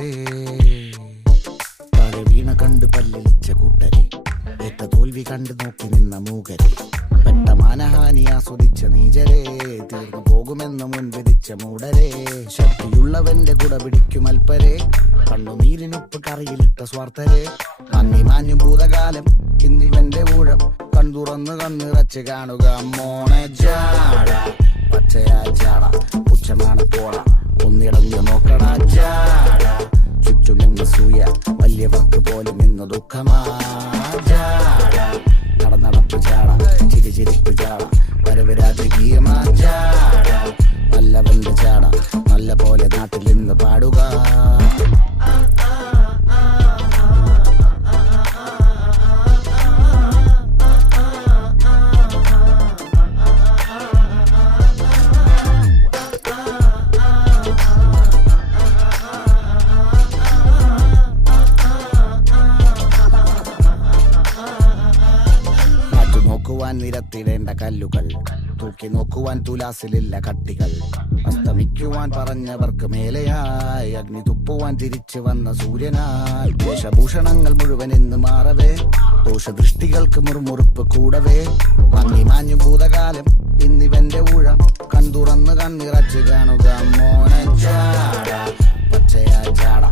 കൂട്ടരെ, താഴെ വീണ കണ്ട് പല്ലിളിച്ച കൂട്ടരെ, ഏറ്റ തോൽവി കണ്ട് നോക്കി നിന്ന മൂകരെ, പെട്ട മാനഹാനി ആസ്വദിച്ച നീചരെ, തീർന്നു പോകുമെന്ന് മുൻവിധിച്ച മൂടരെ, ശക്തിയുള്ളവന്റെ കുട പിടിക്കും അൽപ്പരെ, കണ്ണുനീരിനൊപ്പ് കറിയിലിട്ട സ്വാർത്ഥരെ, നന്ദി മാഞ്ഞു ഭൂതകാലം ഇന്നിവന്റെ ഊഴം, കൺതുറന്ന് കണ്ണിറച്ച് കാണുക മോണെ ജാട, പച്ചയാ ജാട പുച്ഛമാണ് പോട, ഒന്നിടഞ്ഞു നോക്കണ ജാട, ചുറ്റുമിന്ന് സൂയ വലിയവർക്ക് പോലും ഇന്ന് ദുഃഖമാ ജാട, നടപ്പ് ചാട ചിരിച്ചിരിപ്പ് ചാട, വരവ് രാജകീയമാ ജാട, നല്ലവന്റെ ചാട നല്ല പോലെ നാട്ടിൽ നിന്ന് പാടുക. നിരത്തിടേണ്ട കല്ലുകൾ, തൂക്കി നോക്കുവാൻ തുലാസിലില്ല കട്ടികൾ, അസ്തമിക്കുവാൻ പറഞ്ഞവർക്ക് മേലെയായി അഗ്നി തുപ്പുവാൻ തിരിച്ചു വന്ന സൂര്യനായി, വേഷഭൂഷണങ്ങൾ മുഴുവൻ ഇന്ന് മാറവേ, ദോഷദൃഷ്ടികൾക്ക് മുറുമുറുപ്പ് കൂടവേ, മങ്ങി മാഞ്ഞു ഭൂതകാലം ഇന്നിവന്റെ ഊഴം, കൺതുറന്ന് കണ്ണിറച്ച് കാണുക മോനെ ജാട, പച്ചയാ ജാട